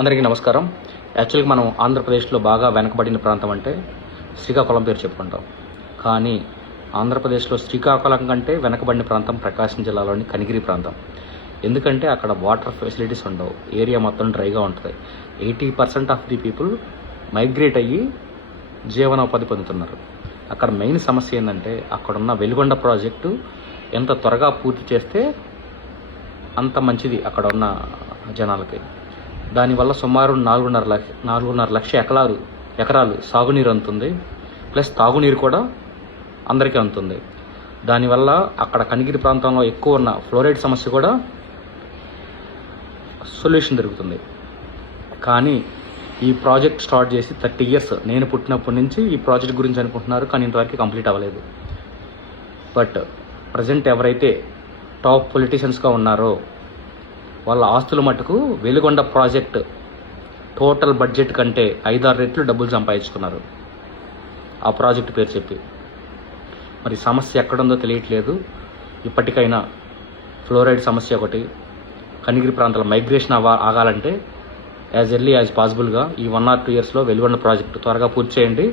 అందరికీ నమస్కారం. యాక్చువల్గా మనం ఆంధ్రప్రదేశ్లో బాగా వెనకబడిన ప్రాంతం అంటే శ్రీకాకుళం పేరు చెప్పుకుంటాం. కానీ ఆంధ్రప్రదేశ్లో శ్రీకాకుళం కంటే వెనకబడిన ప్రాంతం ప్రకాశం జిల్లాలోని కనిగిరి ప్రాంతం. ఎందుకంటే అక్కడ వాటర్ ఫెసిలిటీస్ ఉండవు, ఏరియా మొత్తం డ్రైగా ఉంటుంది. 80% ఆఫ్ ది పీపుల్ మైగ్రేట్ అయ్యి జీవనోపాధి పొందుతున్నారు. అక్కడ మెయిన్ సమస్య ఏంటంటే అక్కడున్న వెలుగొండ ప్రాజెక్టు ఎంత త్వరగా పూర్తి చేస్తే అంత మంచిది అక్కడ ఉన్న జనాలకి. దానివల్ల సుమారు 4.5 లక్ష ఎకరాలు సాగునీరు అందుతుంది, ప్లస్ తాగునీరు కూడా అందరికీ అందుతుంది. దానివల్ల అక్కడ కనిగిరి ప్రాంతంలో ఎక్కువ ఉన్న ఫ్లోరైడ్ సమస్య కూడా సొల్యూషన్ దొరుకుతుంది. కానీ ఈ ప్రాజెక్ట్ స్టార్ట్ చేసి 30 years, నేను పుట్టినప్పటి నుంచి ఈ ప్రాజెక్ట్ గురించి అనుకుంటున్నారు, కానీ ఇంతవరకు కంప్లీట్ అవ్వలేదు. బట్ ప్రజెంట్ ఎవరైతే టాప్ పొలిటీషియన్స్గా ఉన్నారో వాళ్ళ ఆస్తుల మటుకు వెలుగొండ ప్రాజెక్ట్ టోటల్ బడ్జెట్ కంటే 5-6 రెట్లు డబ్బులు సంపాదించుకున్నారు ఆ ప్రాజెక్ట్ పేరు చెప్పి. మరి సమస్య ఎక్కడుందో తెలియట్లేదు. ఇప్పటికైనా ఫ్లోరైడ్ సమస్య ఒకటి, కనిగిరి ప్రాంతాల మైగ్రేషన్ ఆగాలంటే యాజ్ ఎర్లీ యాజ్ పాసిబుల్గా ఈ 1 or 2 yearsలో వెలుగొండ ప్రాజెక్టు త్వరగా పూర్తి చేయండి.